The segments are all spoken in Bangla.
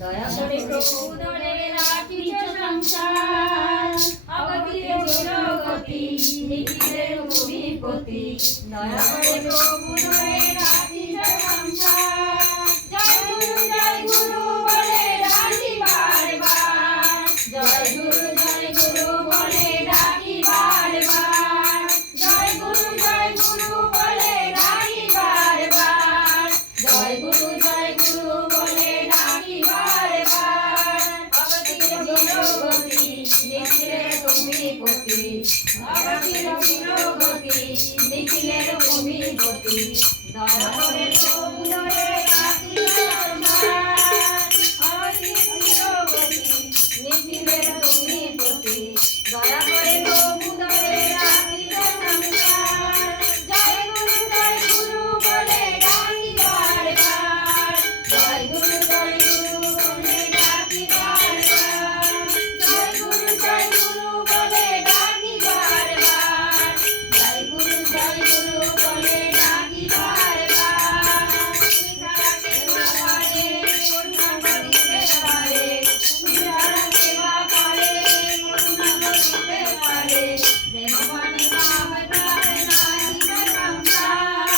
দয়া করে প্রভু ধরে রাখিছ সংসার অগতির চিরগতি নিখিলের ভূমিপতি দয়া করে প্রভু ধরে রাখিছ সংসার জয় গুরু বলে ডাকি বারবার জয় গুরু বলে ডাকি বারবার জয় গুরু বলে ডাকি বারবার জয় গুরু বলে ডাকি বারবার অগতির চিরগতি নিখিলের ভূমিপতি অগতির চিরগতি নিখিলের ভূমিপতি দয়া করে প্রভু ধরে রাখিছ সংসার অগতির চিরগতি নিখিলের ভূমিপতি দয়া করে প্রভু ধরে রাখিছ সংসার জয় গুরু বলে ডাকি বারবার জয় গুরু বলে ডাকি বারবার জয় গুরু বলে ডাকি বারবার জয় গুরু বলে ডাকি বারবার নিধারাকে মারে করুণা করিতে পারে নিধারা সেবা করে করুণা করিতে পারে প্রেম পানি ভাবনার নাহিত সংসার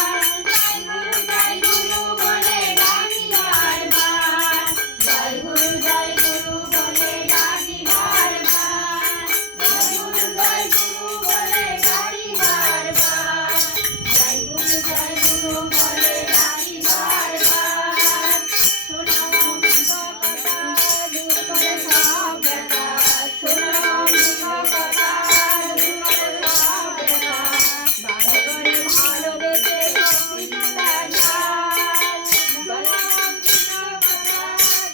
জয় গুরু বলে ডাকি বারবার জয় গুরু বলে ডাকি বারবার জয় গুরু বলে ডাকি বারবার জয় গুরু বলে ডাকি বারবার শোনাও অমৃত কথা দূর করে সব ব্যথা শোনাও অমৃত কথা দূর করে সব ব্যথা ভালো করে ভালোবেসে সব কিছু লাগায় শোনাও অমৃত কথা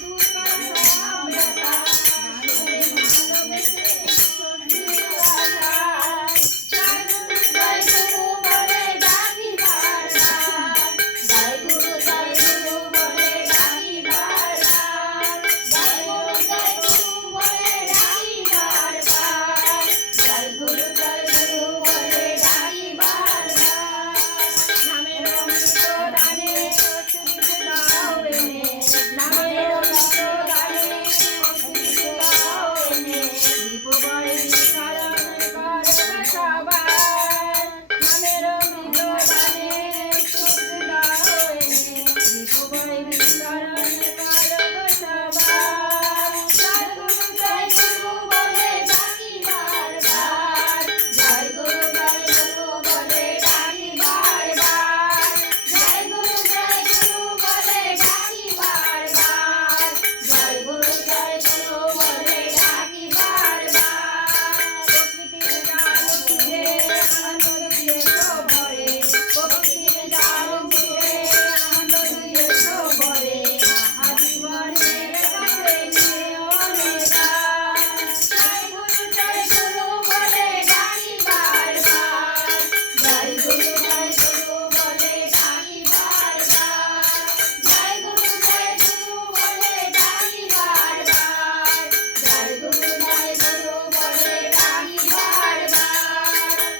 দূর করে সব ব্যথা ভালো করে ভালোবেসে সব কিছু লাগায় জয় গুরু বলে ডাকি বারবার জয় গুরু বলে ডাকি বারবার জয় গুরু বলে ডাকি বারবার জয় গুরু বলে ডাকি বারবার নামের অমৃত দানে অসুবিধে দাও এনে নামের অমৃত দানে অসুবিধে দাও এনে বিপবয় বিকারণ করো সবার নামের অমৃত দানে অসুবিধে দাও এনে বিপবয় বিকারণ করো সবার জয় গুরু বলে ডাকি বারবার জয় গুরু বলে ডাকি বারবার জয় গুরু বলে ডাকি বারবার জয় গুরু বলে ডাকি বারবার প্রকৃতির জাল ঘিরে আনন্দ দিয়েছ ভরে প্রকৃতির জাল ঘিরে আনন্দ দিয়েছ ভরে আজীবনের কাছে নিও নেবার জয় গুরু বলে ডাকি বারবার জয় গুরু বলে ডাকি বারবার জয় গুরু বলে ডাকি বারবার জয় গুরু বলে ডাকি বারবার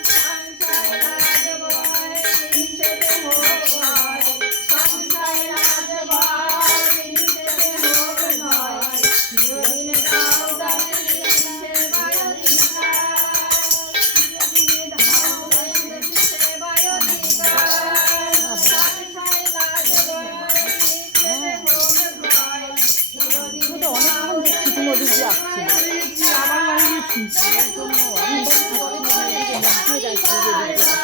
সংসার রাজবয় নিষেধে হোক ভয় সংসার রাজবয় নিষেধে হোক ভয় চিরদিন দাও দাসী সেবায় অধিকার চিরদিন দাও দাসী সেবায় অধিকার সংসার রাজবয় নিষেধে হোক ভয় চিরদিন দাও দাসী সেবায় অধিকার জয় গুরু বলে ডাকি বারবার